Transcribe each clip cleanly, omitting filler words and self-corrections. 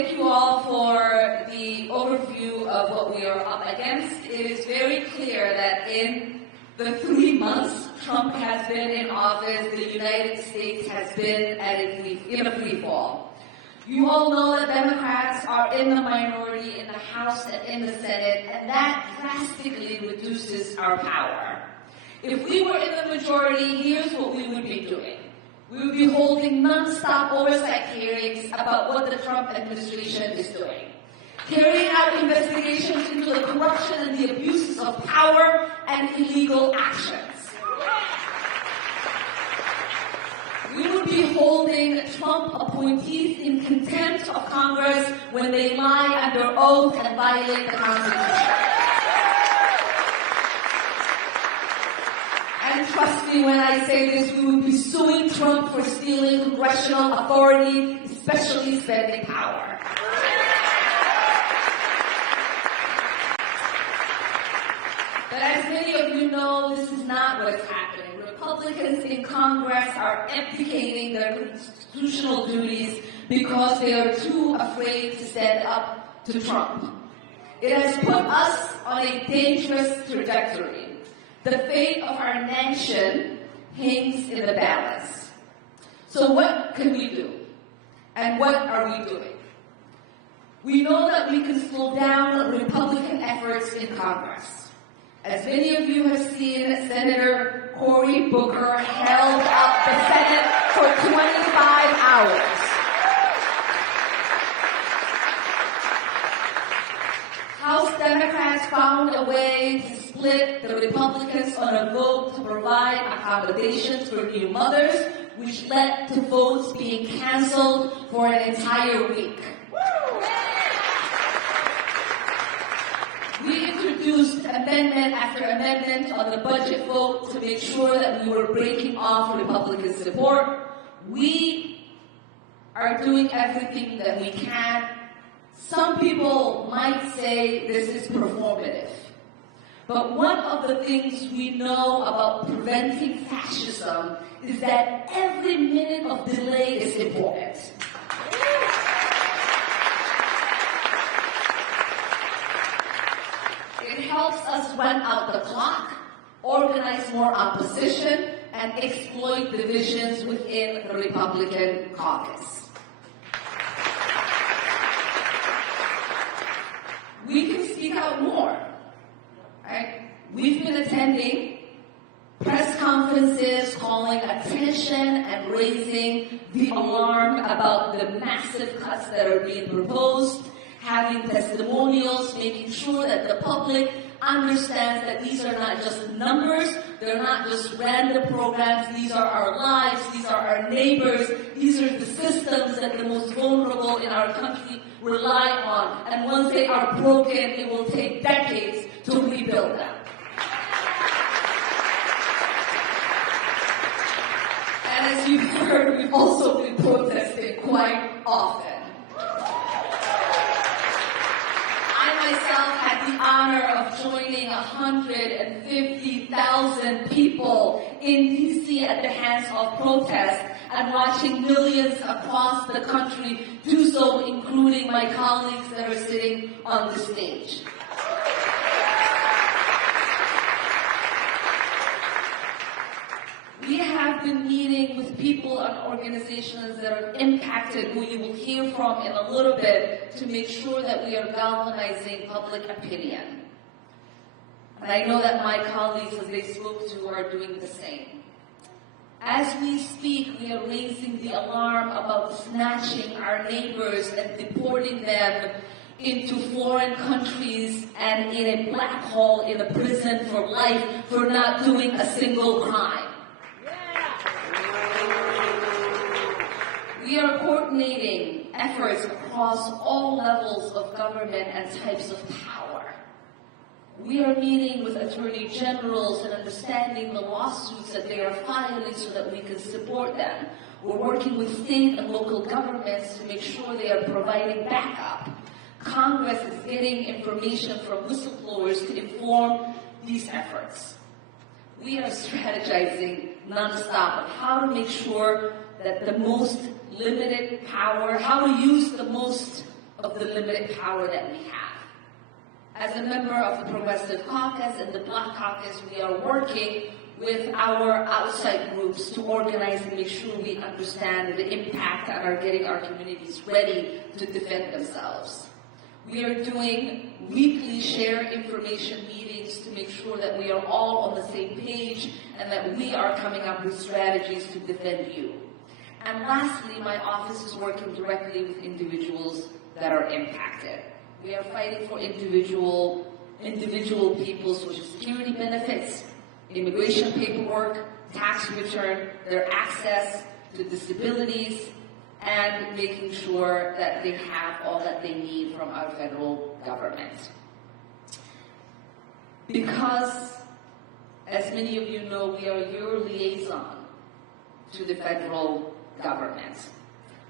thank you all for the overview of what we are up against. It is very clear that in the 3 months Trump has been in office, the United States has been in a free fall. You all know that Democrats are in the minority in the House and in the Senate, and that drastically reduces our power. If we were in the majority, here's what we would be doing. We would be holding non-stop oversight hearings about what the Trump administration is doing, carrying out investigations into the corruption and the abuses of power and illegal actions. We would be holding Trump appointees in contempt of Congress when they lie under oath and violate the Constitution. And trust me when I say this, we would be suing Trump for stealing congressional authority, especially spending power. But as many of you know, this is not what is happening. Republicans in Congress are abdicating their constitutional duties because they are too afraid to stand up to Trump. It has put us on a dangerous trajectory. The fate of our nation hangs in the balance. So what can we do? And what are we doing? We know that we can slow down Republican efforts in Congress. As many of you have seen, Senator Cory Booker held up the Senate for 25 hours. House Democrats found a way to split the Republicans on a vote to provide accommodations for new mothers, which led to votes being canceled for an entire week. We introduced amendment after amendment on the budget vote to make sure that we were breaking off Republican support. We are doing everything that we can. Some people might say this is performative. But one of the things we know about preventing fascism is that every minute of delay is important. It helps us run out the clock, organize more opposition, and exploit divisions within the Republican caucus. We can speak out more. Right? We've been attending press conferences calling attention and raising the alarm about the massive cuts that are being proposed, having testimonials, making sure that the public understands that these are not just numbers, they're not just random programs, these are our lives, these are our neighbors, these are the systems that the most vulnerable in our country rely on. And once they are broken, it will take decades to rebuild them. And as you've heard, we've also been protesting quite often. Myself had the honor of joining 150,000 people in D.C. at the hands of protest and watching millions across the country do so, including my colleagues that are sitting on the stage. We have been meeting with people and organizations that are impacted, who you will hear from in a little bit, to make sure that we are galvanizing public opinion. And I know that my colleagues, as they spoke to, are doing the same. As we speak, we are raising the alarm about snatching our neighbors and deporting them into foreign countries and in a black hole in a prison for life for not doing a single crime. We are coordinating efforts across all levels of government and types of power. We are meeting with attorney generals and understanding the lawsuits that they are filing so that we can support them. We're working with state and local governments to make sure they are providing backup. Congress is getting information from whistleblowers to inform these efforts. We are strategizing nonstop on how to make sure that the most limited power, how to use the most of the limited power that we have. As a member of the Progressive Caucus and the Black Caucus, we are working with our outside groups to organize and make sure we understand the impact on our getting our communities ready to defend themselves. We are doing weekly share information meetings to make sure that we are all on the same page and that we are coming up with strategies to defend you. And lastly, my office is working directly with individuals that are impacted. We are fighting for individual people's Social Security benefits, immigration paperwork, tax return, their access to disabilities, and making sure that they have all that they need from our federal government. Because, as many of you know, we are your liaison to the federal government.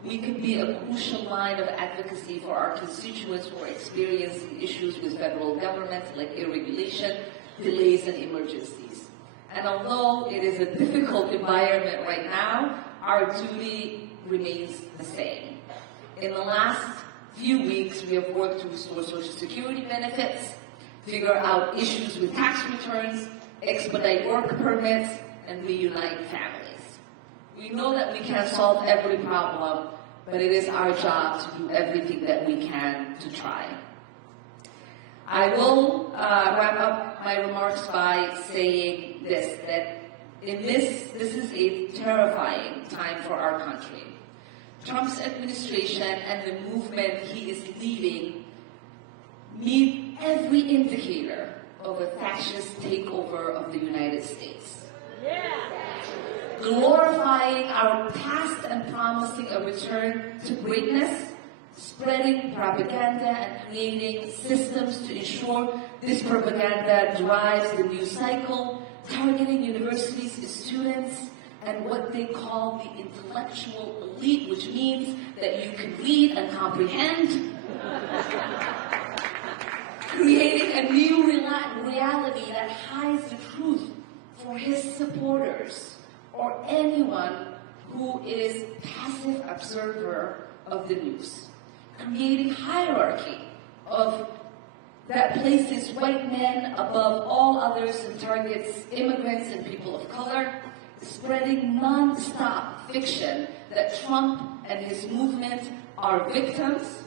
We can be a crucial line of advocacy for our constituents who are experiencing issues with federal government like irregulation, delays, and emergencies. And although it is a difficult environment right now, our duty remains the same. In the last few weeks, we have worked to restore Social Security benefits, figure out issues with tax returns, expedite work permits, and reunite families. We know that we can't solve every problem, but it is our job to do everything that we can to try. I will wrap up my remarks by saying this, that this is a terrifying time for our country. Trump's administration and the movement he is leading meet every indicator of a fascist takeover of the United States. Yeah. Glorifying our past and promising a return to greatness, spreading propaganda and creating systems to ensure this propaganda drives the news cycle, targeting universities, students, and what they call the intellectual elite, which means that you can read and comprehend, creating a new reality that hides the truth for his supporters or anyone who is passive observer of the news, creating hierarchy that places white men above all others and targets immigrants and people of color, spreading non-stop fiction that Trump and his movement are victims,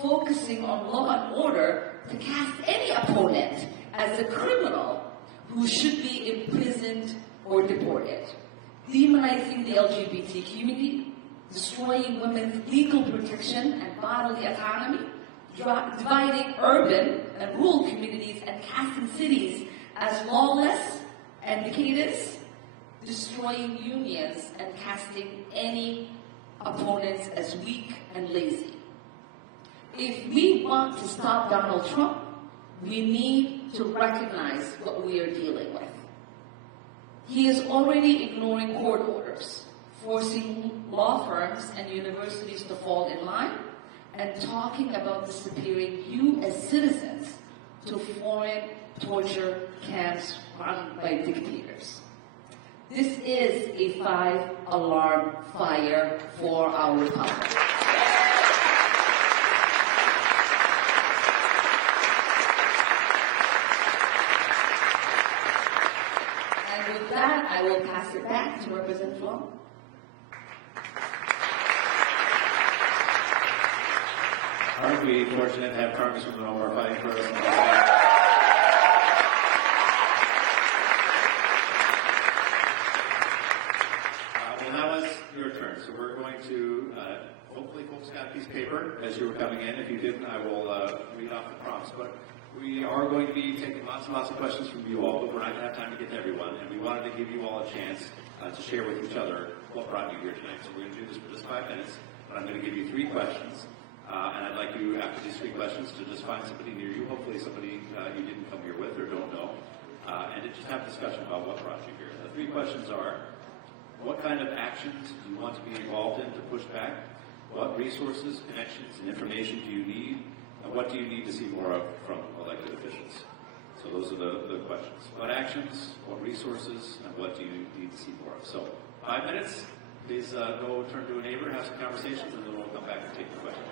focusing on law and order to cast any opponent as a criminal who should be imprisoned or deported, demonizing the LGBT community, destroying women's legal protection and bodily autonomy, dividing urban and rural communities and casting cities as lawless and decadents, destroying unions and casting any opponents as weak and lazy. If we want to stop Donald Trump, we need to recognize what we are dealing with. He is already ignoring court orders, forcing law firms and universities to fall in line, and talking about disappearing U.S. citizens to foreign torture camps run by dictators. This is a 5-alarm fire for our republic. And with that, I will pass it back to Representative Omar. Aren't we fortunate to have Congresswoman Omar fighting for us? Well, now it's your turn. So we're going to, hopefully folks got a piece of paper as you were coming in. If you didn't, I will read off the prompts. But we are going to be taking lots and lots of questions from you all, but we're not going to have time to get to everyone. And we wanted to give you all a chance to share with each other what brought you here tonight. So we're going to do this for just 5 minutes, but I'm going to give you 3 questions. And I'd like you, after these 3 questions, to just find somebody near you, hopefully somebody you didn't come here with or don't know, and to just have a discussion about what brought you here. The 3 questions are, what kind of actions do you want to be involved in to push back? What resources, connections, and information do you need? And what do you need to see more of from elected officials? So those are the questions. What actions, what resources, and what do you need to see more of? So 5 minutes. Please go turn to a neighbor, have some conversations, and then we'll come back and take the question.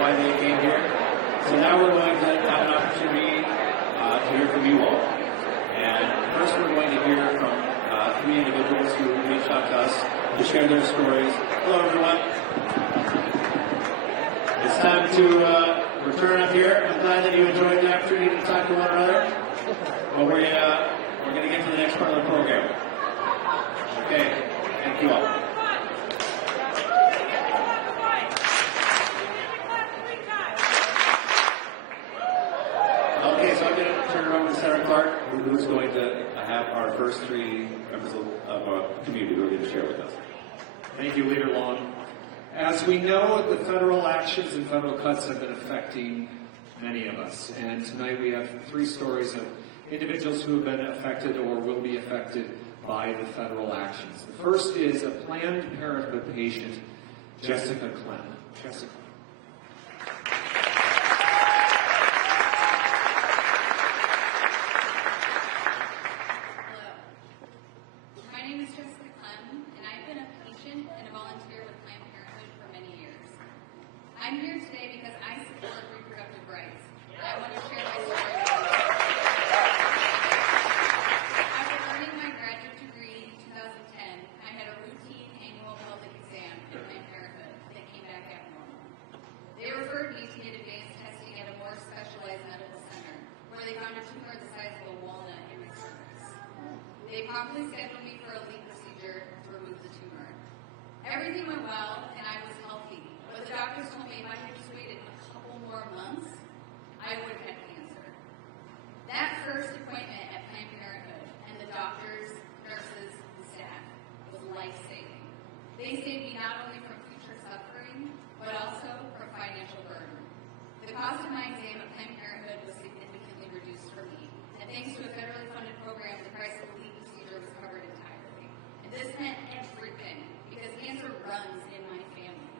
why they came here. So now we're going to have an opportunity to hear from you all. And first we're going to hear from three individuals who reached out to us to share their stories. Hello, everyone. It's time to return up here. I'm glad that you enjoyed the opportunity to talk to one another. But we're going to get to the next part of the program. Okay, thank you all. Okay, so I'm going to turn it over to Sarah Clark, who's going to have our first three members of our community who are going to share with us. Thank you, Leader Long. As we know, the federal actions and federal cuts have been affecting many of us. And tonight we have three stories of individuals who have been affected or will be affected by the federal actions. The first is a Planned Parenthood patient, Jessica Clem. Jessica. Hello. My name is Jessica Clem, and I've been a patient and a volunteer with Planned Parenthood for many years. I'm here today because I support reproductive rights. I want to share my story with you. After earning my graduate degree in 2010, I had a routine annual pelvic exam at Planned Parenthood that came back abnormal. They referred me to get advanced testing at a more specialized medical center, where they found a tumor the size of a walnut in my cervix. They promptly scheduled me for a leak Everything went well, and I was healthy. But the doctors told me if I had just waited a couple more months, I would have had cancer. That first appointment at Planned Parenthood and the doctors, nurses, and staff was life-saving. They saved me not only from future suffering, but also from financial burden. The cost of my exam at Planned Parenthood was significantly reduced for me, and thanks to a federally funded program, the price of the lead procedure was covered entirely. And this meant everything, because cancer runs in my family.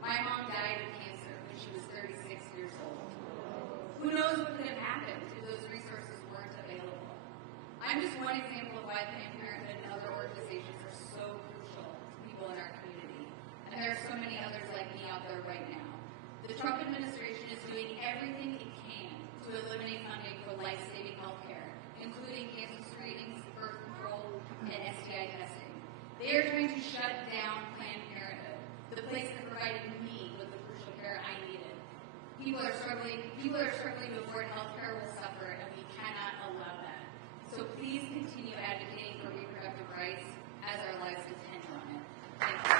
My mom died of cancer when she was 36 years old. Who knows what could have happened if those resources weren't available? I'm just one example of why Planned Parenthood and other organizations are so crucial to people in our community. And there are so many others like me out there right now. The Trump administration is doing everything it can to eliminate funding for life-saving health care, including cancer screenings, birth control, and STI testing. They are trying to shut down Planned Parenthood, the place that provided me with the crucial care I needed. People are struggling to afford health care will suffer, and we cannot allow that. So please continue advocating for reproductive rights as our lives depend on it. Thank you.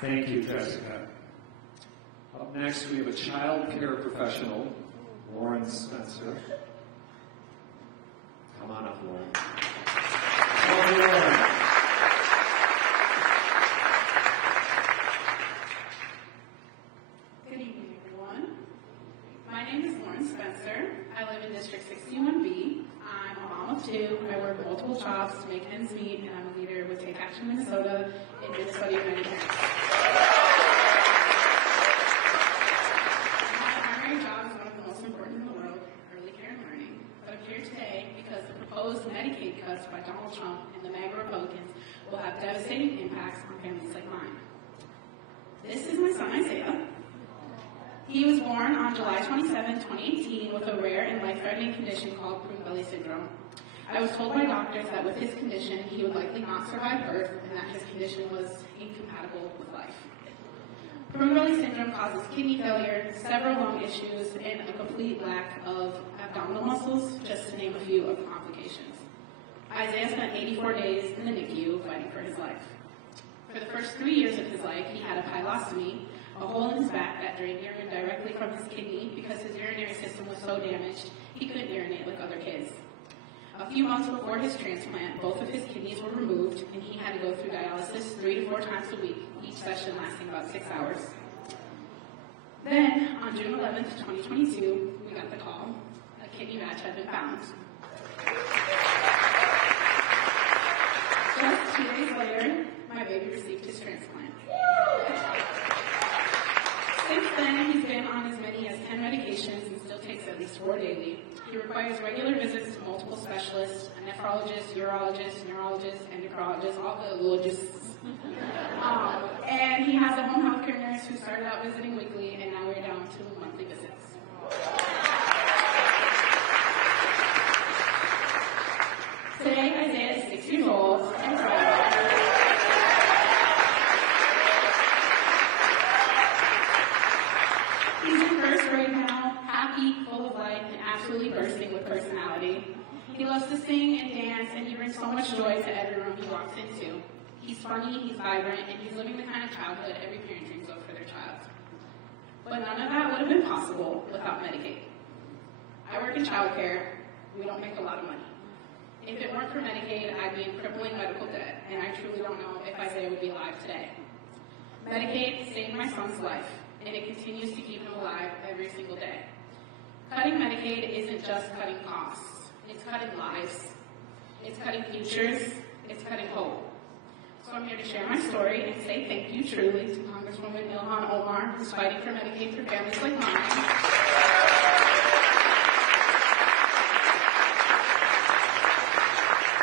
Thank you, Jessica. Up next, we have a child care professional, Lauren Spencer. Come on up, Lauren. Hello, Lauren. Good evening, everyone. My name is Lauren Spencer. I live in District 61B. I'm a mom of two. I work multiple jobs to make ends meet, and I'm a leader with Take Action Minnesota and Minnesota United Parents. My primary job is one of the most important in the world, early care and learning. But I'm here today because the proposed Medicaid cuts by Donald Trump and the MAGA Republicans will have devastating impacts on families like mine. This is my son, Isaiah. He was born on July 27, 2018, with a rare and life-threatening condition called Prune-Belly syndrome. I was told by doctors that with his condition, he would likely not survive birth and that his condition was incompatible with life. Prune-Belly syndrome causes kidney failure, several lung issues, and a complete lack of abdominal muscles, just to name a few of the complications. Isaiah spent 84 days in the NICU fighting for his life. For the first 3 years of his life, he had a pilostomy, a hole in his back that drained urine directly from his kidney because his urinary system was so damaged he couldn't urinate like other kids. A few months before his transplant, both of his kidneys were removed and he had to go through dialysis 3 to 4 times a week, each session lasting about 6 hours. Then, on June 11th, 2022, we got the call. A kidney match had been found. Just 2 days later, my baby received his transplant. Since then, he's been on as many as 10 medications and still takes at least 4 daily. He requires regular visits to multiple specialists, a nephrologist, urologist, neurologist, endocrinologist, all the logists. And he has a home health care nurse who started out visiting weekly, and now we're down to monthly visits. Today, Isaiah is 6 years old and thriving. He's in first grade now, happy, full of life, and absolutely bursting with personality. He loves to sing and dance, and he brings so much joy to every room he walks into. He's funny, he's vibrant, and he's living the kind of childhood every parent dreams of for their child. But none of that would have been possible without Medicaid. I work in childcare. We don't make a lot of money. If it weren't for Medicaid, I'd be in crippling medical debt, and I truly don't know if Isaiah would be alive today. Medicaid saved my son's life, and it continues to keep him alive every single day. Cutting Medicaid isn't just cutting costs. It's cutting lives. It's cutting futures. It's cutting hope. So I'm here to share my story and say thank you truly to Congresswoman Ilhan Omar, who's fighting for Medicaid for families like mine.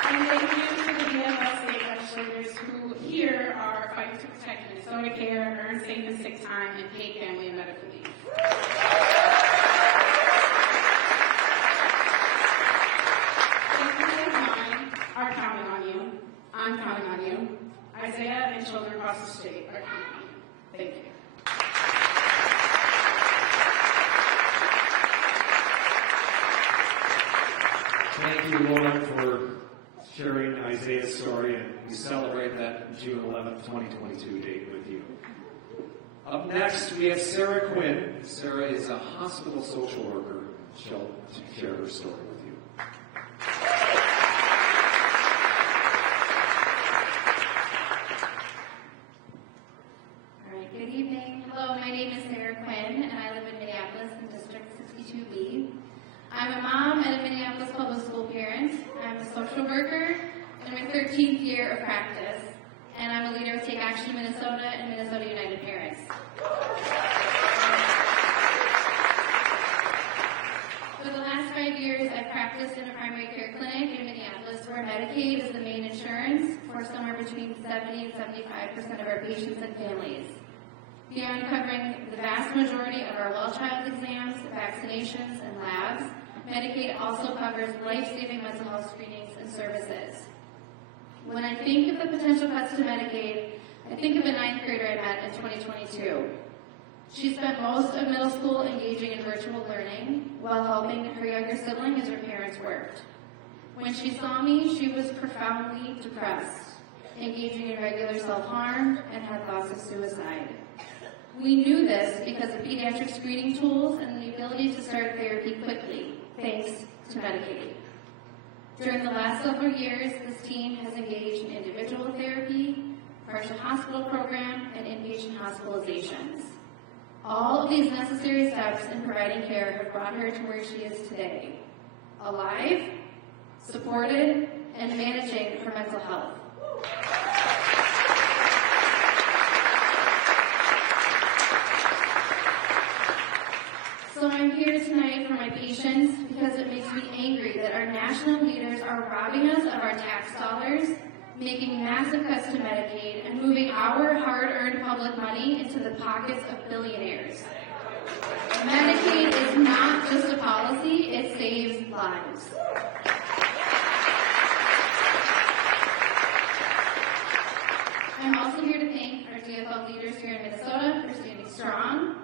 And thank you to the DFL state legislators who here are fighting to protect Minnesota care, earn safe and sick time, and paid family and medical leave. Families like mine are counting on you. I'm counting on you. Isaiah and children across the state are counting on you. Thank you. thank you, Lauren, for sharing Isaiah's story, and we celebrate that June 11th, 2022 date with you. Up next, we have Sarah Quinn. Sarah is a hospital social worker. She'll share her story with you. All right, good evening. Hello, my name is Sarah Quinn, and I live in Minneapolis in District 62B. I'm a mom and a Minneapolis public school parent. I'm a social worker in my 13th year of practice, and I'm a leader of Take Action Minnesota and Minnesota United Parents. For the last 5 years, I've practiced in a primary care clinic in Minneapolis where Medicaid is the main insurance for somewhere between 70 and 75% of our patients and families. Beyond covering the vast majority of our well child exams, vaccinations, and labs, Medicaid also covers life-saving mental health screenings and services. When I think of the potential cuts to Medicaid, I think of a 9th grader I met in 2022. She spent most of middle school engaging in virtual learning while helping her younger sibling as her parents worked. When she saw me, she was profoundly depressed, engaging in regular self-harm, and had thoughts of suicide. We knew this because of pediatric screening tools and the ability to start therapy quickly, thanks to Medicaid. During the last several years, this team has engaged in individual therapy, partial hospital program, and inpatient hospitalizations. All of these necessary steps in providing care have brought her to where she is today, alive, supported, and managing her mental health. So I'm here tonight for my patients because it makes me angry that our national leaders are robbing us of our tax dollars, making massive cuts to Medicaid, and moving our hard-earned public money into the pockets of billionaires. Medicaid is not just a policy, it saves lives. I'm also here to thank our DFL leaders here in Minnesota for standing strong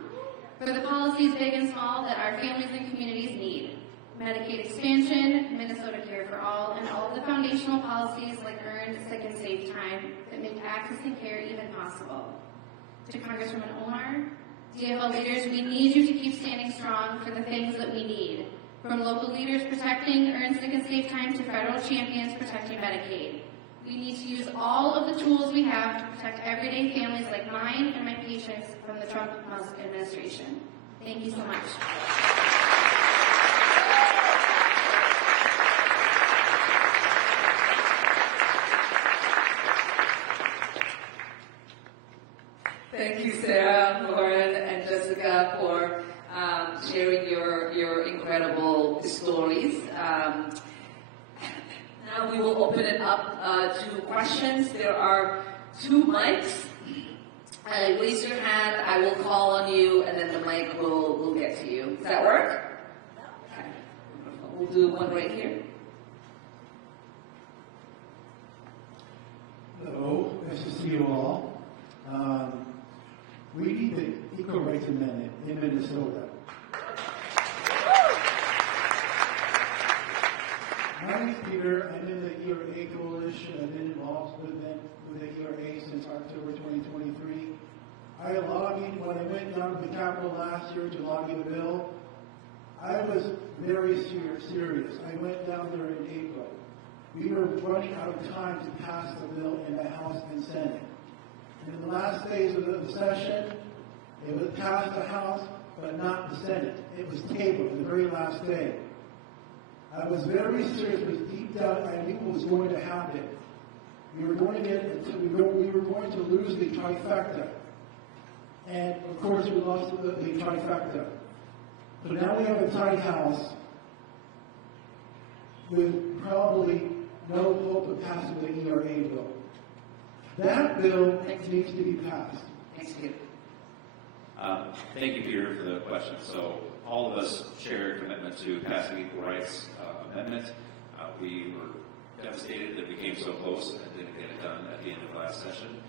for the policies big and small that our families and communities need. Medicaid expansion, Minnesota Care for All, and all of the foundational policies like earned, sick, and safe time that make accessing care even possible. To Congresswoman Omar, DFL leaders, we need you to keep standing strong for the things that we need, from local leaders protecting earned, sick, and safe time to federal champions protecting Medicaid. We need to use all of the tools we have to protect everyday families like mine and my patients from the Trump-Musk administration. Thank you so much. Thank you, Sarah, Lauren, and Jessica for sharing your incredible stories. Now we will open it up to questions. There are 2 mics. Raise your hand, I will call on you, and then the mic will get to you. Does that work? Okay. We'll do one right here. Hello, nice to see you all. We need the Equal Rights Amendment in Minnesota. My name is Peter. I'm in the ERA Coalition. I've been involved with the ERA since October 2023. I lobbied when I went down to the Capitol last year to lobby the bill. I was very serious. I went down there in April. We were running out of time to pass the bill in the House and Senate. And in the last days of the session, it was passed the House, but not the Senate. It was tabled the very last day. I was very serious, because deep down I knew what was going to happen. We were going to lose the trifecta. And of course we lost the trifecta. So now we have a tight House with probably no hope of passing the ERA bill. That bill needs to be passed. Thank you. Thank you, Peter, for the question. So all of us share a commitment to passing equal rights amendment. We were devastated that we came so close and didn't get it done at the end of last session.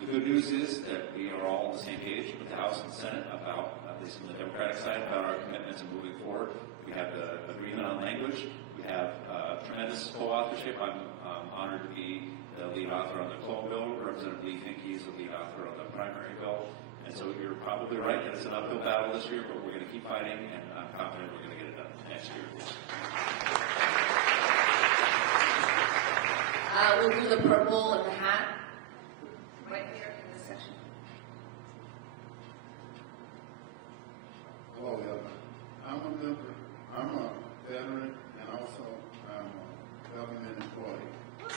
The good news is that we are all on the same page with the House and Senate about, at least on the Democratic side, about our commitment to moving forward. We have the agreement on language. We have tremendous co-authorship. I'm honored to be the lead author on the clone bill. Representative Lee Finke is the lead author on the primary bill. And so you're probably right that it's an uphill battle this year, but we're going to keep fighting, and I'm confident we're going to get it done next year. We'll do the purple and the hat right here in this section. Hello, I'm a member. I'm a veteran, and also I'm a government employee,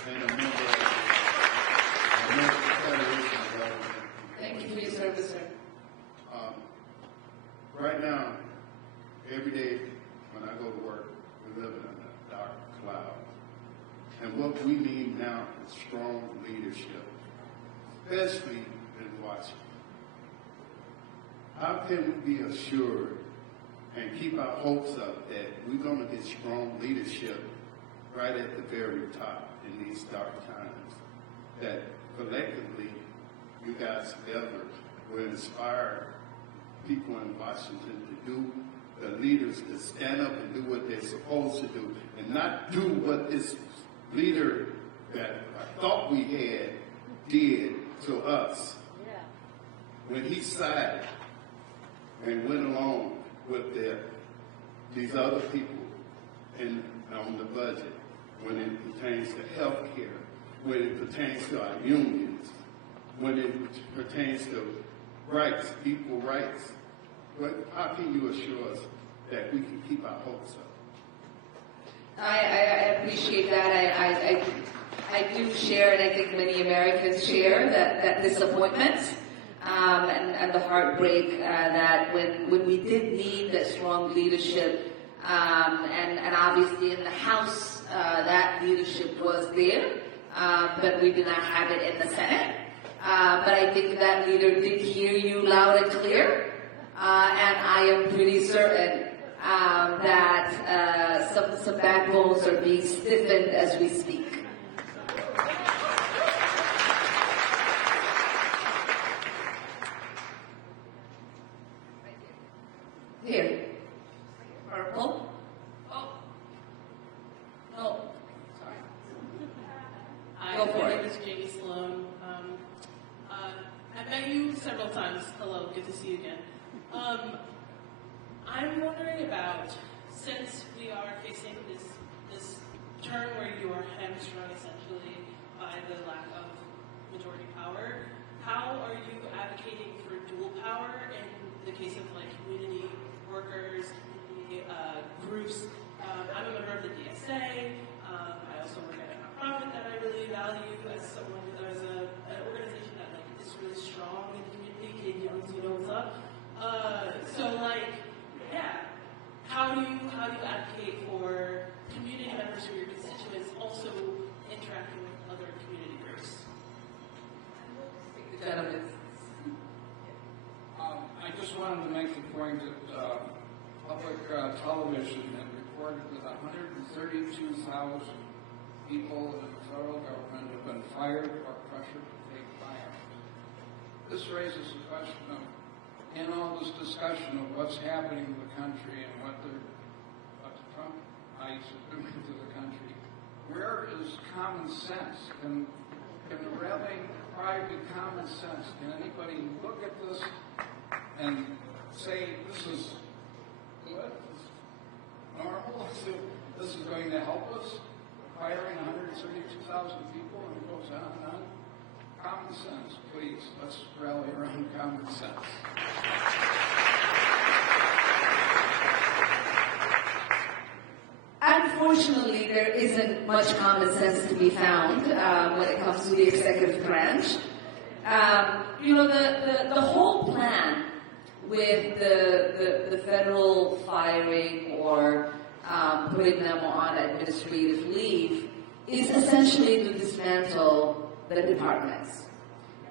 and a member of the Federation of Government. Thank you for your service, sir. Right now, every day when I go to work, we're living in a dark cloud. And what we need now is strong leadership, especially in Washington. How can we be assured and keep our hopes up that we're going to get strong leadership right at the very top in these dark times? That collectively, you guys together will inspire people in Washington to do, the leaders to stand up and do what they're supposed to do, and not do what this leader that I thought we had did to us. Yeah. When he sided and went along with these other people on the budget, when it pertains to health care, when it pertains to our unions, when it pertains to rights, equal rights. But how can you assure us that we can keep our hopes up? I appreciate that. I do share, and I think many Americans share, that disappointment and the heartbreak that when we did need that strong leadership, and obviously in the House that leadership was there, but we did not have it in the Senate. But I think that leader did hear you loud and clear, and I am pretty certain that some backbones are being stiffened as we speak. Here. Purple. Oh. No. Sorry. Hi, my name is Jamie Sloan. I've met you several times. Hello, good to see you again. I'm wondering about, since we are facing this turn where you are hamstrung essentially by the lack of majority power, how are you advocating for dual power in the case of like community workers, community groups? I'm a member of the DSA. I also work at a nonprofit that I really value as someone as an organization that like is really strong in the community. Katie Young's, you know what's up. So like, yeah, how do you advocate for community members who are your constituents also interacting with other community groups? I just wanted to make the point that public television had reported that 132,000 people in the federal government have been fired or pressured to take buyouts. This raises the question of, in all this discussion of what's happening in the country and what the Trumpites are doing to the country, where is common sense? Can the rallying cry be common sense? Can anybody look at this and say this is good, this is normal, this is going to help us? Firing 132,000 people, and it goes on and on. Common sense, please. Let's rally around common sense. Unfortunately, there isn't much common sense to be found when it comes to the executive branch. The whole plan with the federal firing or putting them on administrative leave is essentially to dismantle the departments.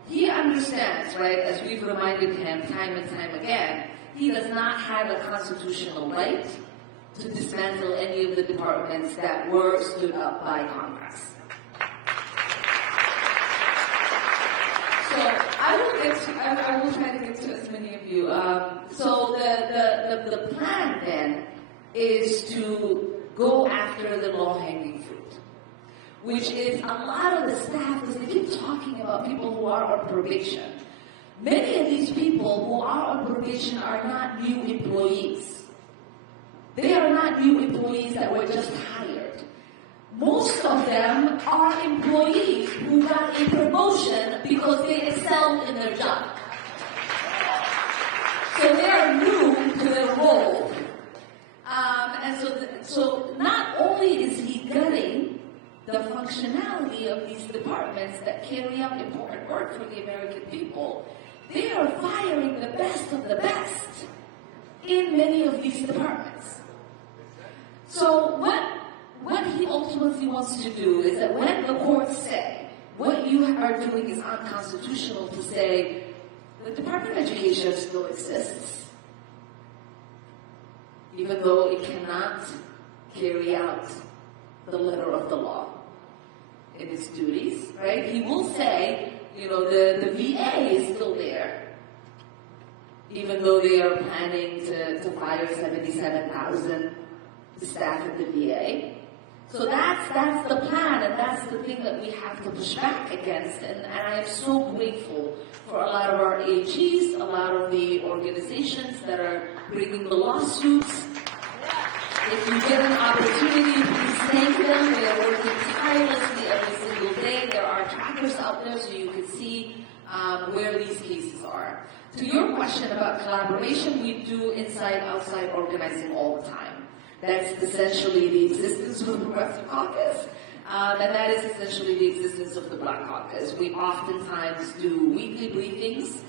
He understands, right, as we've reminded him time and time again, he does not have a constitutional right to dismantle any of the departments that were stood up by Congress. So I will try to get to as many of you. So the plan then is to go after the low-hanging fruit, which is a lot of the staff, because they keep talking about people who are on probation. Many of these people who are on probation are not new employees. They are not new employees that were just hired. Most of them are employees who got a promotion because they excelled in their job. So they are new to their role. So not only is he gutting the functionality of these departments that carry out important work for the American people, they are firing the best of the best in many of these departments. So what he ultimately wants to do is that when the courts say what you are doing is unconstitutional, to say the Department of Education still exists, even though it cannot carry out the letter of the law in its duties, right? He will say, the VA is still there, even though they are planning to fire 77,000 staff at the VA. So that's the plan, and that's the thing that we have to push back against. And I am so grateful for a lot of our AGs, a lot of the organizations that are bringing the lawsuits. If you get an opportunity, please thank them. They are working tirelessly every single day. There are trackers out there so you can see where these cases are. To your question about collaboration, we do inside-outside organizing all the time. That's essentially the existence of the Progressive Caucus, and that is essentially the existence of the Black Caucus. We oftentimes do weekly briefings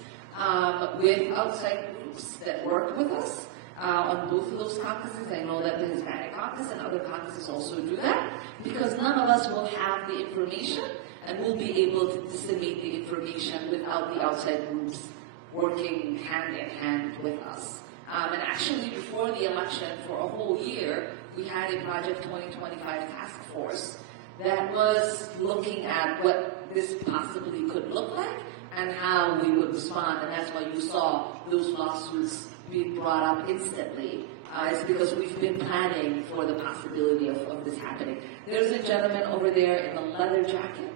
with outside groups that work with us on both of those caucuses. I know that the Hispanic Caucus and other caucuses also do that, because none of us will have the information and will be able to disseminate the information without the outside groups working hand in hand with us. And actually, before the election, for a whole year, we had a Project 2025 task force that was looking at what this possibly could look like and how we would respond. And that's why you saw those lawsuits being brought up instantly. It's because we've been planning for the possibility of this happening. There's a gentleman over there in a leather jacket.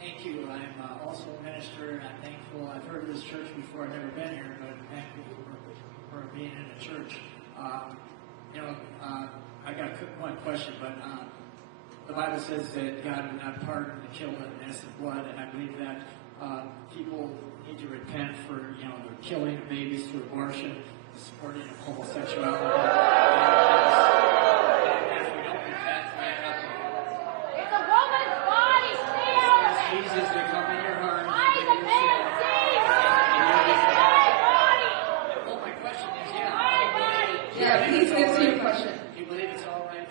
Thank you. I'm also a minister, and I'm thankful. I've heard of this church before. I've never been here, but I'm thankful for being in a church. I got one question, but the Bible says that God would not pardon the killing of innocent blood, and I believe that people need to repent for the killing of babies through abortion, the supporting of homosexuality. And if we don't repent, it's a woman's body, Jesus to come in your heart. Well, my question is, Yeah, please answer your question. do you believe it's all right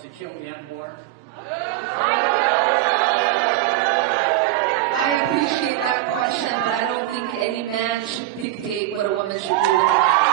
to kill the unborn? I appreciate that question, but I don't think any man should dictate what a woman should do with her.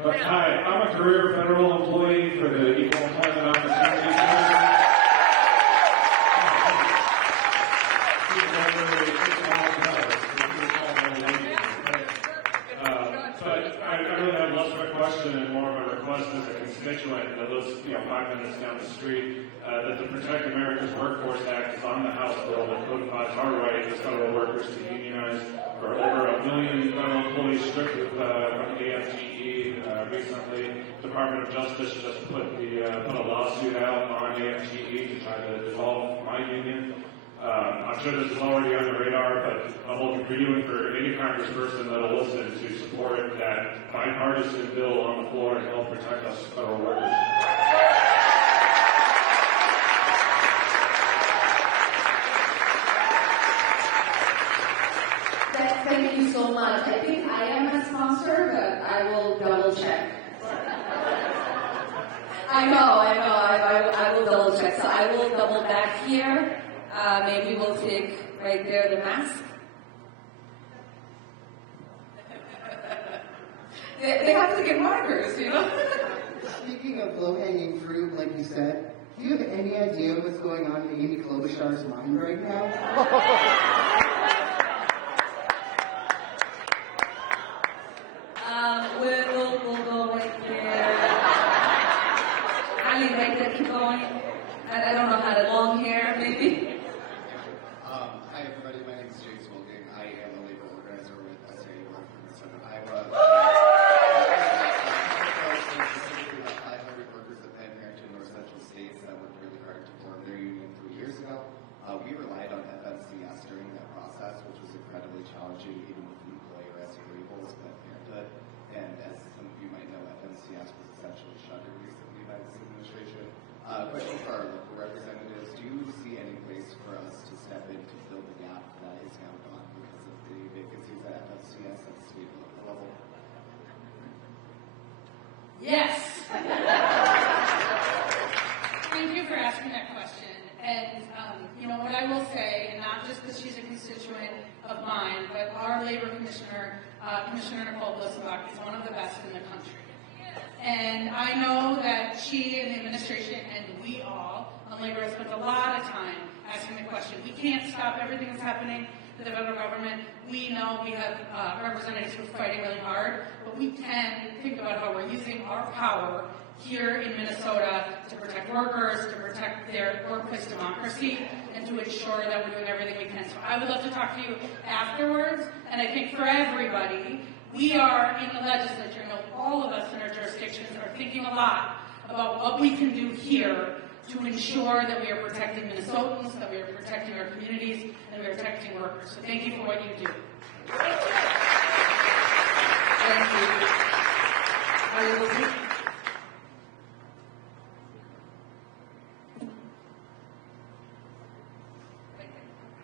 Hi, I'm a career federal employee for the Equal Employment Opportunity Commission. But I really have less of a question and more of a request as a constituent that lives 5 minutes down the street, that the Protect America's Workforce Act is on the House bill that codifies our right as federal workers to unionize. For over 1 million federal employees stripped from AFGE recently. Department of Justice just put a lawsuit out on AFGE to try to dissolve my union. I'm sure this is already on the radar, but I'm looking for you and for any congressperson that will listen to support that bipartisan bill on the floor to help protect us federal workers. Thank you so much. I think I am a sponsor, but I will double check. I will double check. So I will double back here. Maybe we'll take right there the mask. They have to get markers, you know? Speaking of low-hanging fruit, like you said, do you have any idea what's going on in Amy Klobuchar's mind right now? We'll go right there. Ali, right there, keep going. I don't know how to long hair, maybe. Hi, everybody. My name is James Wilking. I am a labor organizer with SAA Work for Minnesota, Iowa. Specifically, about 500 workers of Pan-American and North Central states that worked really hard to form their union 3 years ago. We relied on FMCS during that process, which was incredibly challenging, even with the employer as variables, Planned Parenthood. And as some of you might know, FMCS was essentially shuttered recently by this administration. Question for our local representatives: do you see any place for us to step in to fill the gap that is now gone because of the vacancies at FMCS at the state and local level? Yes. Thank you for asking that question. And, what I will say, and not just because she's a constituent of mine, but our labor commissioner, Commissioner Nicole Blissenbach, is one of the best in the country. And I know that she and the administration and we all on labor have spent a lot of time asking the question. We can't stop everything that's happening to the federal government. We know we have representatives who are fighting really hard, but we can think about how we're using our power here in Minnesota to protect workers, to protect their workplace democracy, and to ensure that we're doing everything we can. So I would love to talk to you afterwards, and I think for everybody, we are in the legislature, all of us in our jurisdictions are thinking a lot about what we can do here to ensure that we are protecting Minnesotans, that we are protecting our communities, and we are protecting workers. So thank you for what you do. Thank you.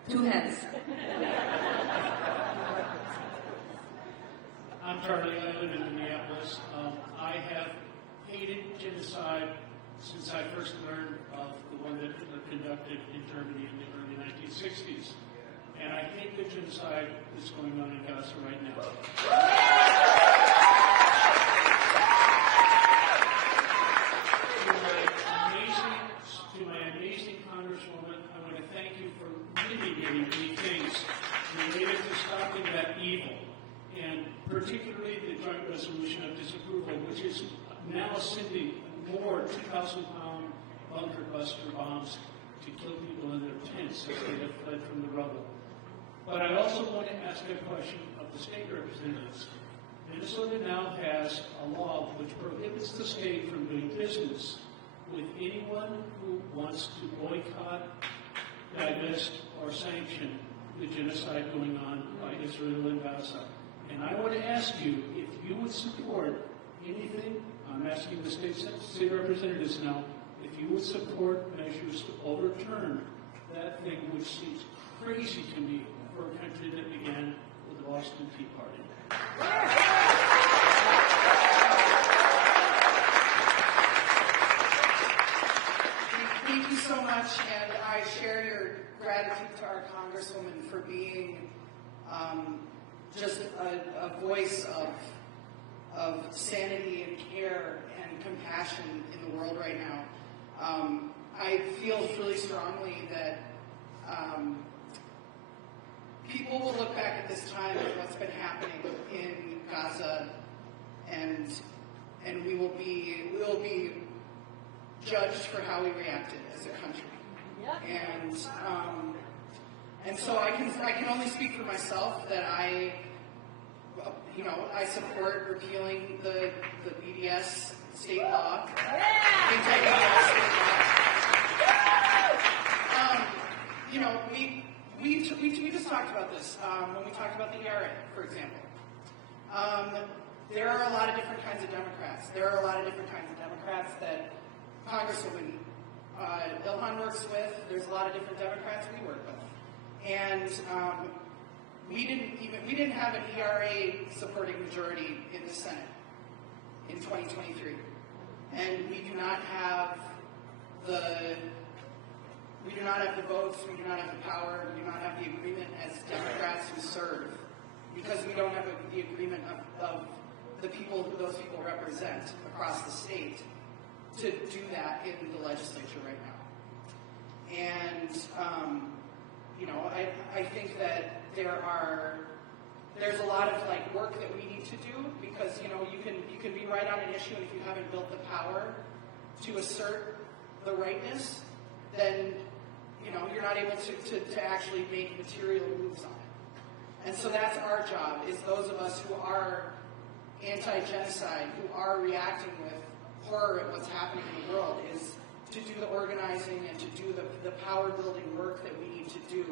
Two hands. I'm Charlie. I live in Minneapolis. I have hated genocide since I first learned of the one that was conducted in Germany in the early 1960s. And I hate the genocide that's going on in Gaza right now. To my amazing Congresswoman, I want to thank you for really getting many things related to stopping that evil, and particularly the joint resolution of disapproval, which is now sending more 2,000-pound bunker buster bombs to kill people in their tents as they have fled from the rubble. But I also want to ask a question of the state representatives. Minnesota now has a law which prohibits the state from doing business with anyone who wants to boycott, divest, or sanction the genocide going on by Israel in Gaza. And I want to ask you if you would support anything. I'm asking the state representatives now if you would support measures to overturn that thing which seems crazy to me for a country that began with the Boston Tea Party. Thank you so much, and I share your gratitude to our Congresswoman for being just a voice of sanity and care and compassion in the world right now. I feel really strongly that people will look back at this time at what's been happening in Gaza, and we will be judged for how we reacted as a country. And so I can only speak for myself that I support repealing the BDS state law. Anti-BDS state law. for example. There are a lot of different kinds of Democrats. There are a lot of different kinds of Democrats that Congresswoman Ilhan works with. There's a lot of different Democrats we work with. And we didn't have an ERA supporting majority in the Senate in 2023. And we do not have the votes, we do not have the power, we do not have the agreement as Democrats who serve, because we don't have the agreement of the people who those people represent across the state to do that in the legislature right now. And, I think that there's a lot of work that we need to do, because, you can be right on an issue, and if you haven't built the power to assert the rightness, then, you're not able to actually make material moves on it. And so that's our job, is those of us who are anti-genocide, who are reacting with horror at what's happening in the world, is to do the organizing and to do the power-building work that we need to do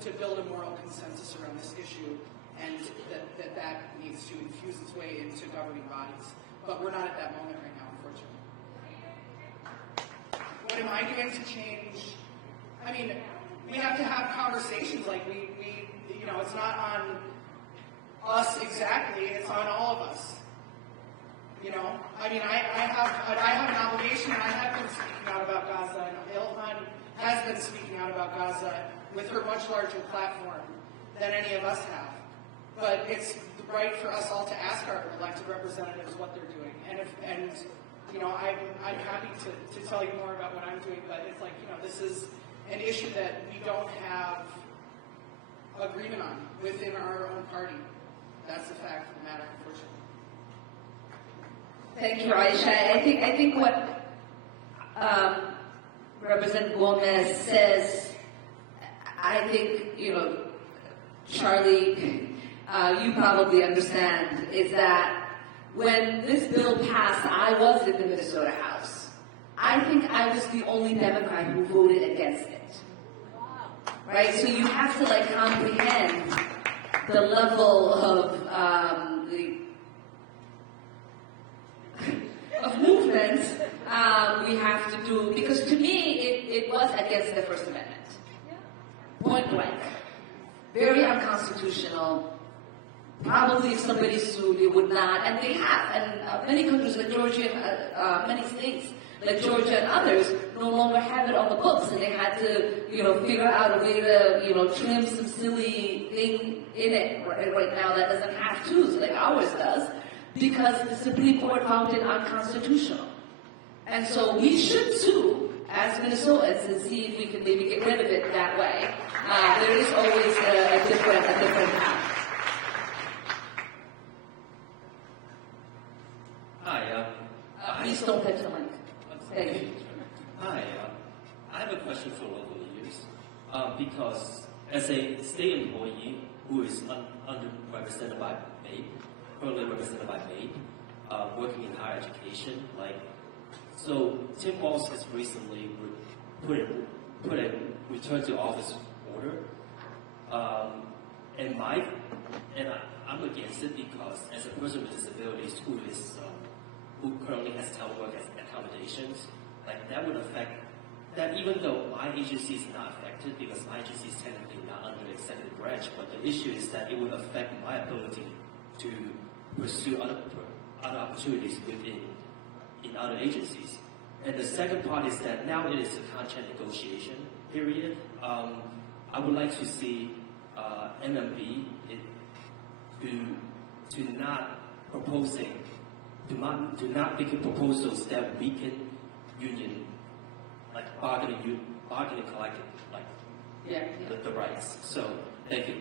to build a moral consensus around this issue, and that needs to infuse its way into governing bodies. But we're not at that moment right now, unfortunately. What am I doing to change? I mean, we have to have conversations it's not on us exactly, it's on all of us. I have an obligation, and I have been speaking out about Gaza, and Ilhan has been speaking out about Gaza with her much larger platform than any of us have. But it's right for us all to ask our elected representatives what they're doing. I'm happy to tell you more about what I'm doing, but it's this is an issue that we don't have agreement on within our own party. That's the fact of the matter, unfortunately. Thank you, Aisha. I think what Representative Gomez says, I think, Charlie, you probably understand, is that when this bill passed, I was in the Minnesota House. I think I was the only Democrat who voted against it. Right? So you have to comprehend the level of movement we have to do, because to me it was against the First Amendment. Point blank. Very unconstitutional. Probably if somebody sued, it would not, and they have. And many countries like Georgia, many states like Georgia and others no longer have it on the books, and they had to, figure out a way to, trim some silly thing in it right now that doesn't have to, like ours does, because the Supreme Court found it unconstitutional. And so we should sue as Minnesotans and see if we can maybe get rid of it that way. There is always a different path. Hi. Please don't touch the mic. Thank you. Hi. I have a question for local leaders. Because as a state employee who is underrepresented by MAPE, currently represented by MAPE, working in higher education, so Tim Walz has recently put a return to office order, and I'm against it, because as a person with disabilities who currently has telework accommodations, that would affect that, even though my agency is not affected, because my agency is technically not under the executive branch, but the issue is that it would affect my ability to pursue other opportunities in other agencies. And the second part is that now it is a contract negotiation period. I would like to see MMB to not making proposals that weaken union, bargaining collective, the rights. So thank you.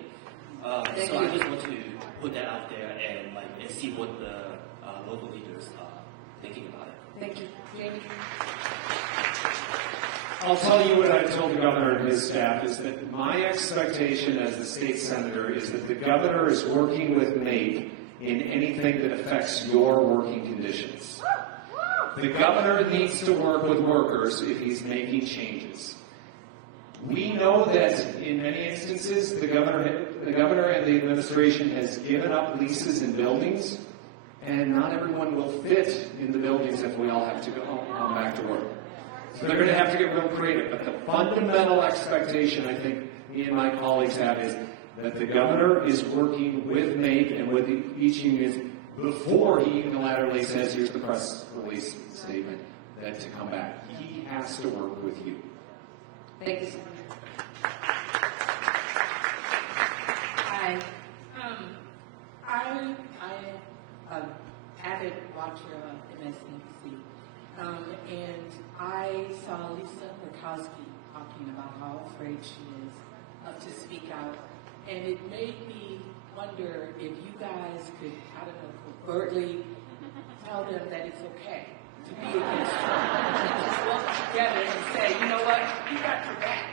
I just want to put that out there and see what the local leaders are thinking about it. Thank you. Jamie? I'll tell you what I've told the governor and his staff, is that my expectation as the state senator is that the governor is working with MAPE in anything that affects your working conditions. The governor needs to work with workers if he's making changes. We know that in many instances, the governor and the administration has given up leases in buildings, and not everyone will fit in the buildings if we all have to go back to work. So they're going to have to get real creative. But the fundamental expectation, I think, me and my colleagues have is that the governor is working with MAPE and with each union before he unilaterally says, here's the press release statement, that to come back. He has to work with you. Thank you. Hi. I am an avid watcher of MSNBC, and I saw Lisa Murkowski talking about how afraid she is to speak out, and it made me wonder if you guys could, I don't know, covertly tell them that it's okay to be against Trump. Just work together and say, you know what, you got your back.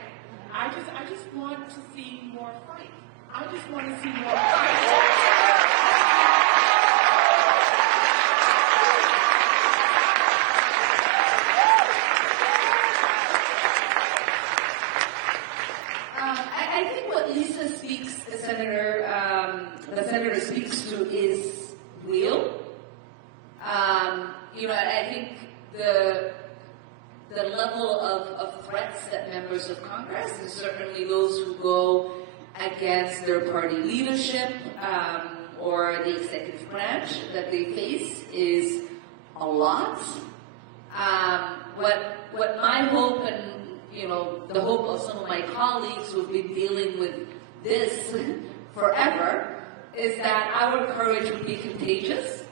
I just want to see more fight. I just want to see more fight. I think what Lisa speaks, the senator speaks to is real. I think the level of threats that members of Congress, and certainly those who go against their party leadership or the executive branch that they face is a lot. What my hope and the hope of some of my colleagues who've been dealing with this forever is that our courage would be contagious,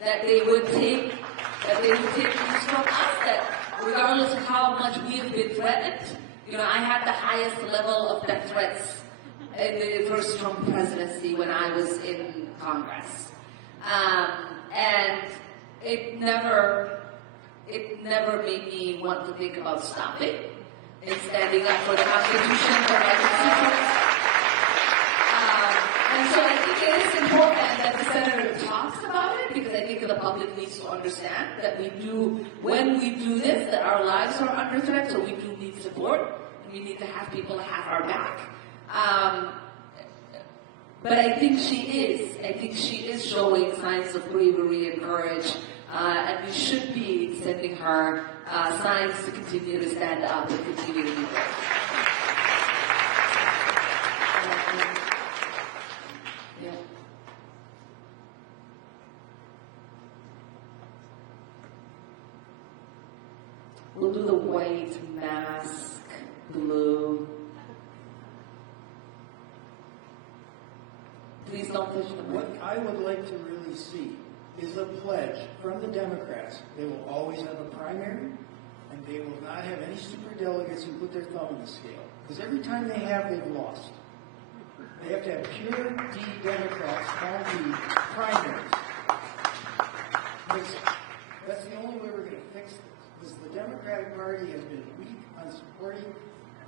that they would take cues from us, that regardless of how much we have been threatened, I had the highest level of death threats in the first Trump presidency when I was in Congress. And it never made me want to think about stopping and standing up for the Constitution, for my constituents. And so I think it is important that the senator talks about it, because I think the public needs to understand that when we do this, that our lives are under threat, so we do need support, and we need to have people to have our back. But I think she is showing signs of bravery and courage, and we should be sending her signs to continue to stand up and continue to be brave. We'll do the white mask, blue. Please don't touch the What I would like to really see is a pledge from the Democrats. They will always have a primary, and they will not have any superdelegates who put their thumb in the scale. Because every time they have, they've lost. They have to have pure D Democrats call the primaries. That's the only way we're going to fix this. Because the Democratic Party has been weak on supporting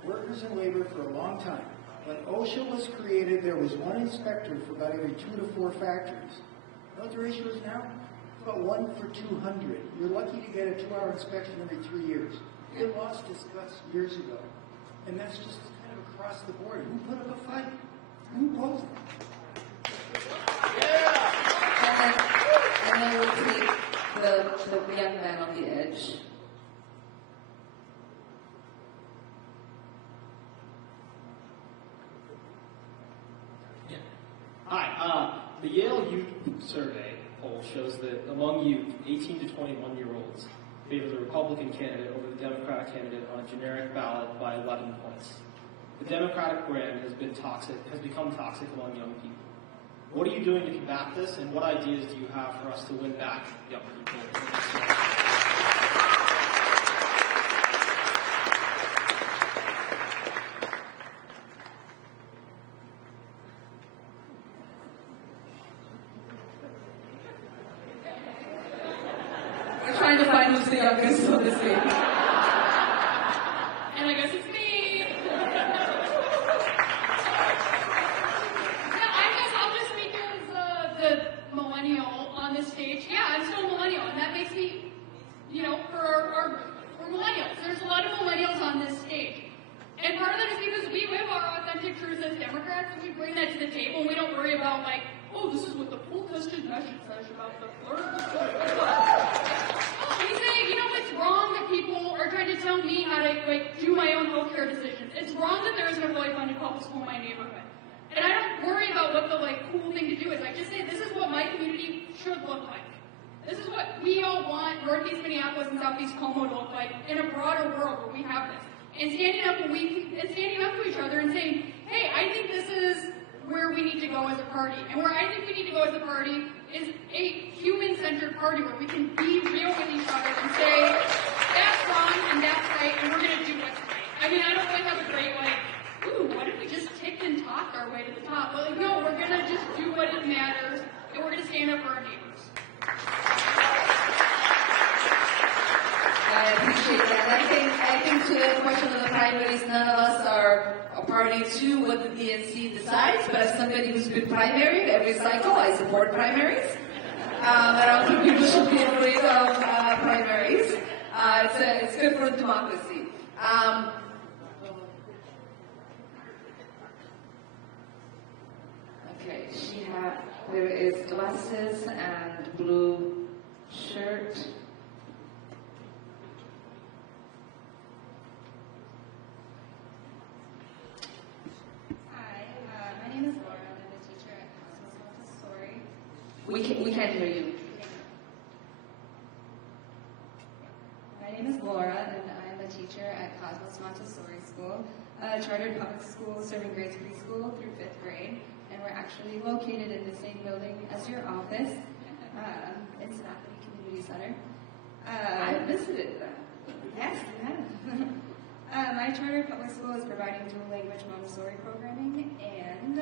workers and labor for a long time. When OSHA was created, there was one inspector for about every 2 to 4 factories. You know what the ratio is now? It's about 1 for 200. You're lucky to get a 2-hour inspection every 3 years. They lost this guts years ago. And that's just kind of across the board. Who put up a fight? Who opposed it? Yeah! And then we'll take the young man on the edge. Hi. The Yale Youth Survey poll shows that among youth, 18 to 21-year-olds favor the Republican candidate over the Democratic candidate on a generic ballot by 11 points. The Democratic brand has become toxic among young people. What are you doing to combat this, and what ideas do you have for us to win back young people? We're trying to find who's the youngest on this week. And I guess it's me. Yeah, I guess I'll just speak as the millennial on this stage. Yeah, I'm still a millennial, and that makes me the we say, it's wrong that people are trying to tell me how to do my own healthcare decisions. It's wrong that there isn't a fully funded public school in my neighborhood. And I don't worry about what the cool thing to do is. I just say this is what my community should look like. This is what we all want Northeast Minneapolis and Southeast Como to look like in a broader world where we have this. And standing up to each other and saying, hey, I think this is where we need to go as a party. And where I think we need to go as a party is a human-centered party where we can be real with each other and say, that's wrong and that's right, and we're going to do what's right. I mean, I don't really have a great, what if we just ticked and talked our way to the top? Well, no, we're going to just do what it matters, and we're going to stand up for our neighbors. I appreciate that. I think to the question of the primaries, none of us are a party to what the DNC decides, but as somebody who's been primaried every cycle, I support primaries. I don't think people should be afraid of primaries. It's good for democracy. Okay, there is glasses and blue shirt. My name is Laura, and I'm a teacher at Cosmos Montessori. We can't hear you. My name is Laura, and I'm a teacher at Cosmos Montessori School, a chartered public school serving grades preschool through 5th grade, and we're actually located in the same building as your office. It's Snappity Community Center. I visited that. Yes, you have. My charter public school is providing dual language Montessori programming, and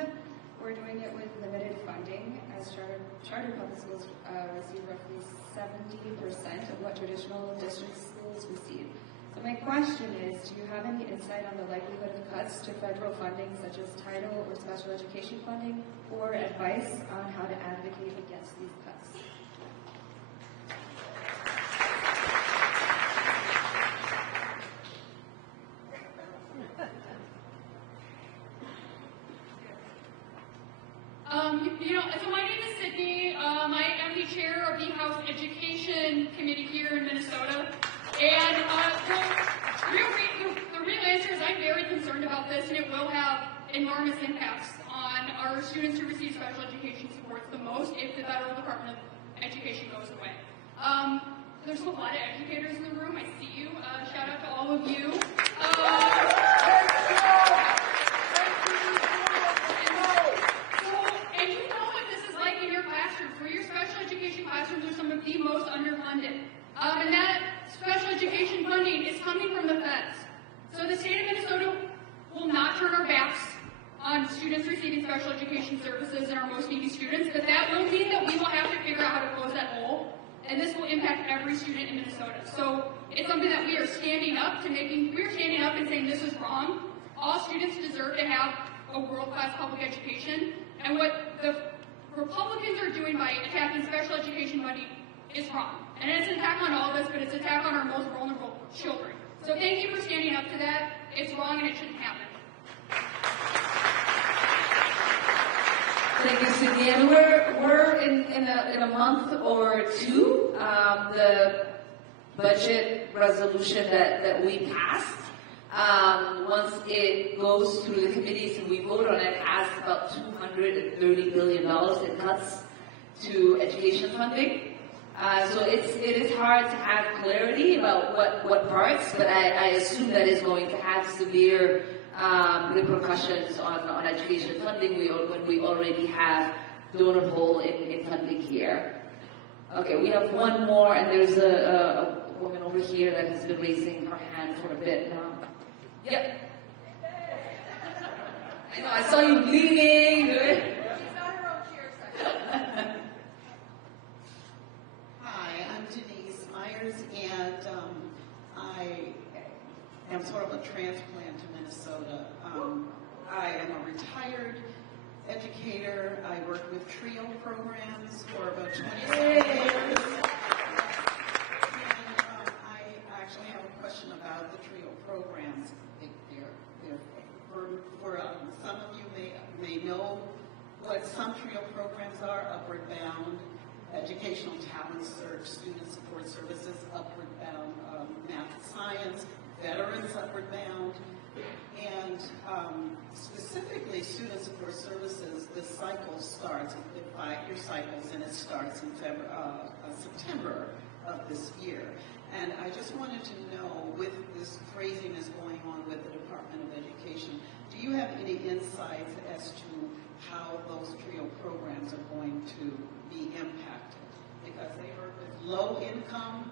we're doing it with limited funding, as charter public schools receive roughly 70% of what traditional district schools receive. So my question is, do you have any insight on the likelihood of cuts to federal funding, such as Title or special education funding, or advice on how to advocate against these cuts? So my name is Sydney. I am the chair of the House Education Committee here in Minnesota. And the real answer is I'm very concerned about this, and it will have enormous impacts on our students who receive special education supports the most if the federal Department of Education goes away. There's a lot of educators in the room. I see you. Shout out to all of you. And you know what this is like in your classrooms, where your special education classrooms are some of the most underfunded. And that special education funding is coming from the feds. So the state of Minnesota will not turn our backs on students receiving special education services and our most needy students, but that will mean that we will have to figure out how to close that hole, and this will impact every student in Minnesota. So it's something that we are standing up and saying this is wrong. All students deserve to have a world-class public education, and what the Republicans are doing by attacking special education funding is wrong. And it's an attack on all of us, but it's an attack on our most vulnerable children. So thank you for standing up to that. It's wrong and it shouldn't happen. Thank you, Sydney. And we're in a month or two. The budget resolution that we passed, once it goes through the committees and we vote on it, has about $230 billion in cuts to education funding. So it is hard to have clarity about what parts, but I assume that is going to have severe repercussions on education funding when we already have donut hole in funding here. Okay, we have one more, and there's a woman over here that has been raising her hand for a bit now. Yep. I know, I saw you bleeding. Hi, I'm Denise Myers, and I am sort of a transplant to Minnesota. I am a retired educator. I worked with TRIO programs for about 27 years. And I actually have a question about the TRIO programs. For some of you may know what some TRIO programs are: Upward Bound, educational talent search, student support services, upward bound, math and science, veterans upward bound, and specifically student support services, the cycle starts, in 5-year cycles, and it starts in September of this year. And I just wanted to know, with this craziness going on with the Department of Education, do you have any insights as to how those TRIO programs are going to be impacted? Because they work with low-income,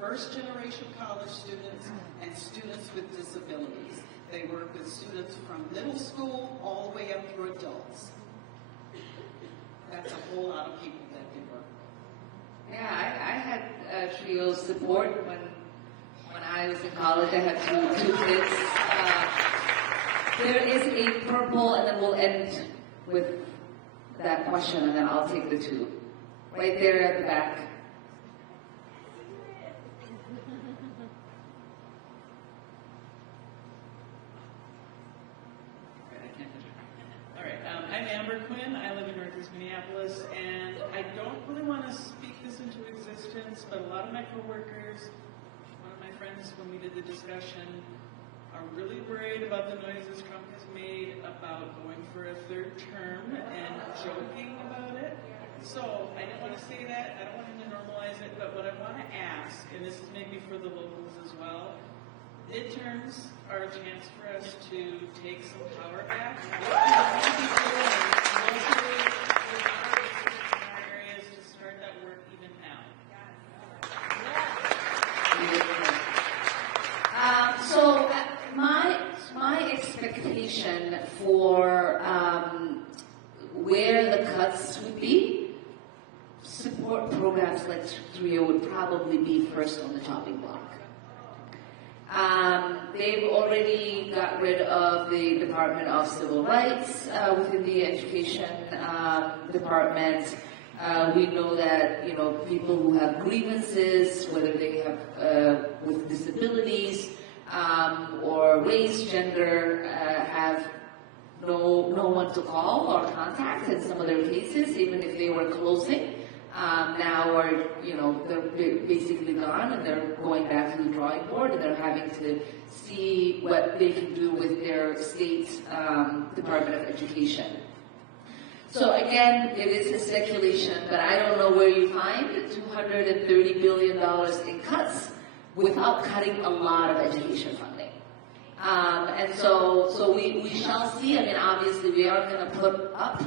first-generation college students and students with disabilities. They work with students from middle school all the way up through adults. That's a whole lot of people that they work with. Yeah, I had TRIO support when I was in college. I had two kids. There is a purple, and then we'll end with that question, and then I'll take the two. Right there at the back. All right, I'm Amber Quinn. I live in Northeast Minneapolis, and I don't really want to speak this into existence, but a lot of my coworkers, one of my friends, when we did the discussion, are really worried about the noises Trump has made about going for a third term and joking about it. So I didn't want to say that. I don't want him to normalize it, but what I want to ask, and this is maybe for the locals as well, midterms are a chance for us to take some power back. Areas to start that work even now. So my expectation for where the cuts would be, support programs like TRIO would probably be first on the chopping block. They've already got rid of the Department of Civil Rights within the Education Department. We know that people who have grievances, whether they have with disabilities or race, gender, have no one to call or contact in some of their cases, even if they were closing. Now are, they're basically gone, and they're going back to the drawing board, and they're having to see what they can do with their state Department of Education. So again, it is a speculation, but I don't know where you find $230 billion in cuts without cutting a lot of education funding. And so we shall see. I mean, obviously, we are going to put up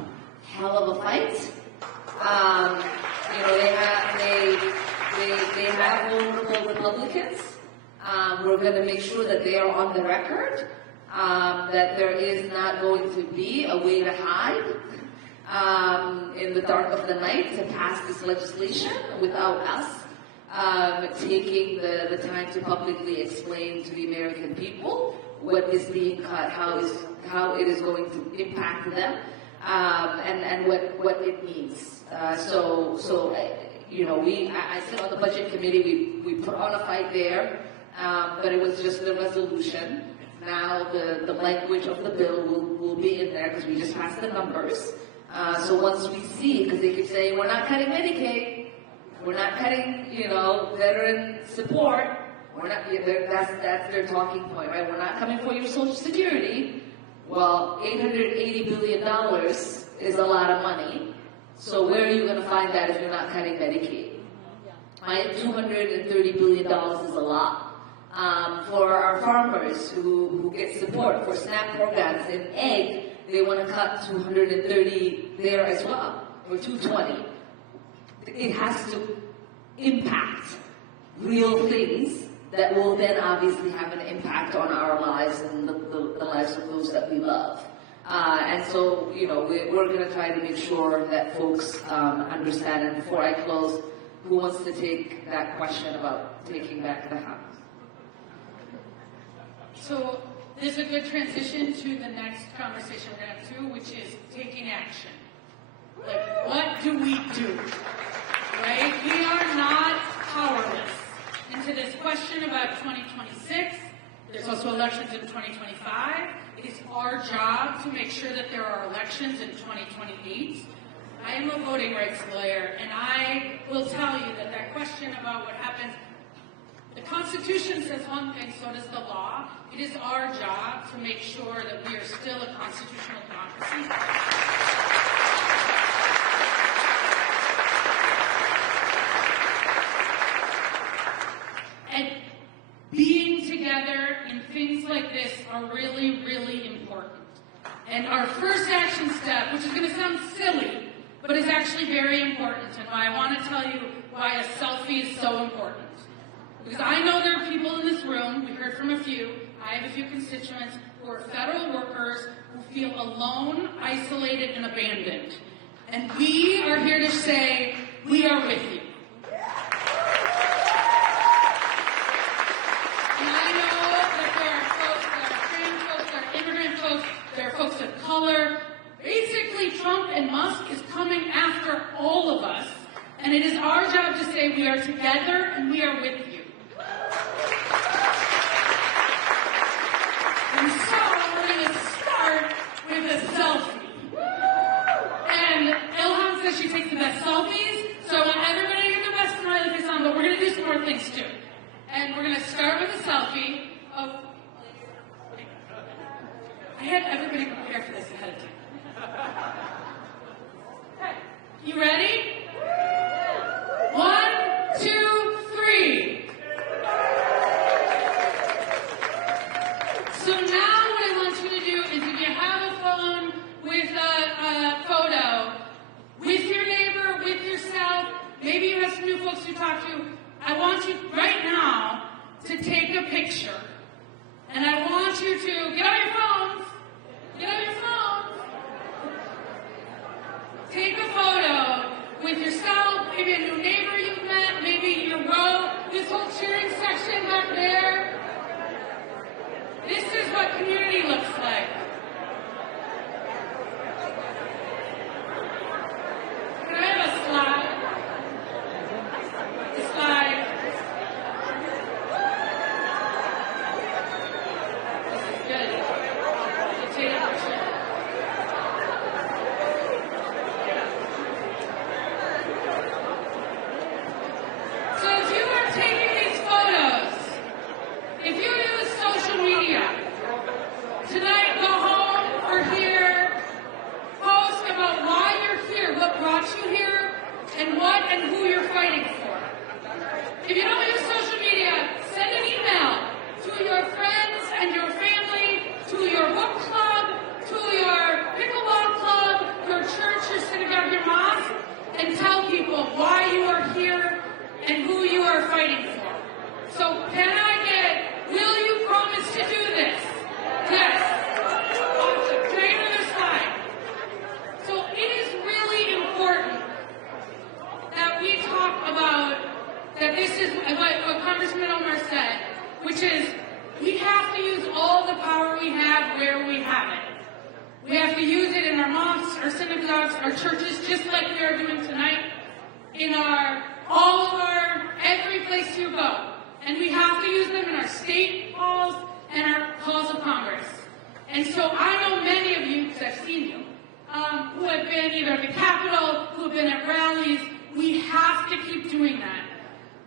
hell of a fight. They have vulnerable Republicans. We're going to make sure that they are on the record, that there is not going to be a way to hide in the dark of the night to pass this legislation without us taking the time to publicly explain to the American people what is being cut, how it is going to impact them, and what it means. I sit on the budget committee. We put on a fight there, but it was just the resolution. Now the language of the bill will be in there because we just passed the numbers. So once we see, because they keep saying we're not cutting Medicaid, we're not cutting veteran support. We're not. That's their talking point, right? We're not coming for your Social Security. Well, $880 billion is a lot of money. So where are you going to find that if you're not cutting Medicaid? $230 billion is a lot. For our farmers who get support for SNAP programs in egg, they want to cut 230 there as well, or 220. It has to impact real things that will then obviously have an impact on our lives and the lives of those that we love. And so, we're going to try to make sure that folks understand. And before I close, who wants to take that question about taking back the house? So this is a good transition to the next conversation we're going to have too, which is taking action. Like, what do we do? Right? We are not powerless. And to this question about 2026, there's also elections in 2025. It is our job to make sure that there are elections in 2028. I am a voting rights lawyer, and I will tell you that that question about what happens, the Constitution says one thing, so does the law. It is our job to make sure that we are still a constitutional democracy. And being together in things like this are really, really important. And our first action step, which is going to sound silly, but is actually very important, and why I want to tell you why a selfie is so important. Because I know there are people in this room, we heard from a few, I have a few constituents who are federal workers who feel alone, isolated, and abandoned. And we are here to say, we are with you. And I know that there are folks, there are trans folks, there are immigrant folks, there are folks of color. Basically, Trump and Musk is coming after all of us, and it is our job to say we are together and we are with you. And so we're going to start with a selfie. And Ilhan says she takes the best selfies, so I want everybody to get the best smiley face on, but we're going to do some more things too. And we're going to start with a selfie of... I had everybody prepare for this ahead of time. Okay, you ready? 1, 2, 3. So now what I want you to do is if you have a phone with a photo, with your neighbor, with yourself, maybe you have some new folks to talk to, I want you right now to take a picture. And I want you to get on your phones. Get on your phones. Take a photo with yourself, maybe a new neighbor you've met, maybe your row, this whole cheering section back there. This is what community looks like. Can I have a slide? A slide. This is good. You take a picture. So if you are taking these photos, if you use social media, tonight go home or here, post about why you're here, what brought you here, and what and who you're fighting for. If you don't use social media, send an email to your friends and your family, to your book club, to your pickleball club, your church, your synagogue, your mosque, and tell people why you are here and who you are fighting for. So can I get, will you promise to do this? Yes. Awesome. Can I get another slide? So it is really important that we talk about that this is what Congresswoman Omar said, which is we have to use all the power we have where we have it. We have to use it in our mosques, our synagogues, our churches, just like we are doing tonight, in all of our, every place you go. And we have to use them in our state halls and our halls of Congress. And so I know many of you, because I've seen you, who have been either at the Capitol, who have been at rallies. We have to keep doing that.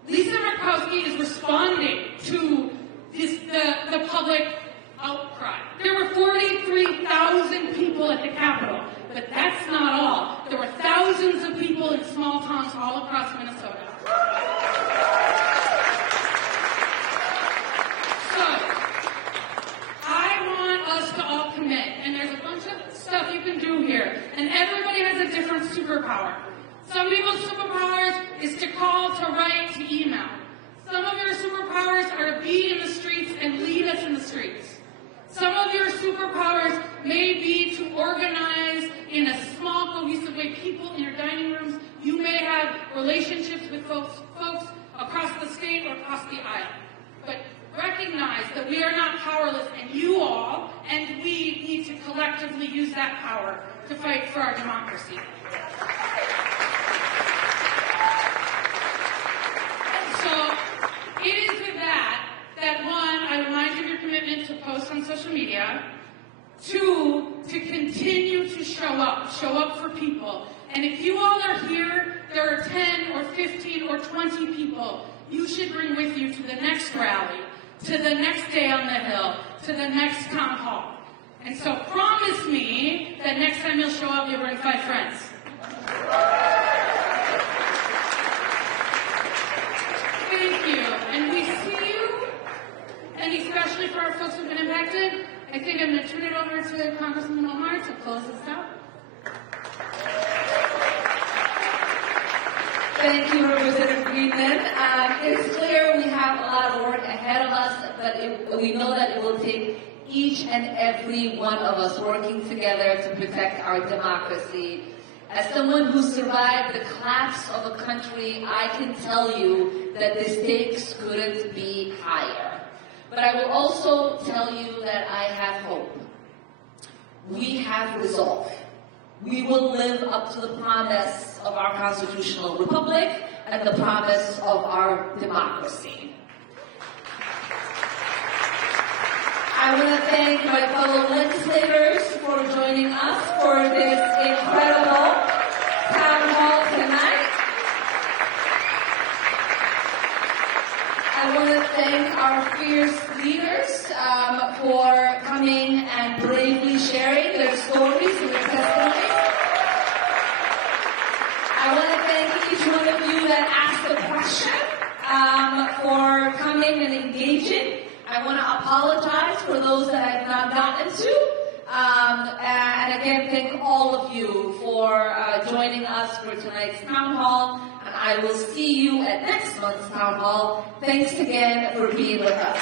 Lisa Murkowski is responding to the public outcry. There were 43,000 people at the Capitol, but that's not all. There were thousands of people in small towns all across Minnesota. So, I want us to all commit, and there's a bunch of stuff you can do here, and everybody has a different superpower. Some people's superpowers is to call, to write, to email. Some of your superpowers are to be in the streets and lead us in the streets. Some of your superpowers may be to organize in a small, cohesive way people in your dining rooms. You may have relationships with folks across the state or across the aisle. But recognize that we are not powerless, and you all and we need to collectively use that power to fight for our democracy. So it is with that, one, I remind you of your commitment to post on social media. Two, to continue to show up for people. And if you all are here, there are 10 or 15 or 20 people you should bring with you to the next rally, to the next day on the Hill, to the next town hall. And so promise me that next time you'll show up, you'll bring 5 friends. Thank you. And we see you, and especially for our folks who've been impacted, I think I'm going to turn it over to Congresswoman Omar to close this out. Thank you, Representative Friedman. It's clear we have a lot of work ahead of us, but we know that it will take each and every one of us working together to protect our democracy. As someone who survived the collapse of a country, I can tell you that the stakes couldn't be higher. But I will also tell you that I have hope. We have resolve. We will live up to the promise of our constitutional republic and the promise of our democracy. I want to thank my fellow legislators for joining us for this incredible town hall tonight. I want to thank our fierce leaders for coming and bravely sharing their stories and their testimonies. I want to thank each one of you that asked a question for coming and engaging. I want to apologize for those that I have not gotten to. And again, thank all of you for joining us for tonight's town hall. And I will see you at next month's town hall. Thanks again for being with us.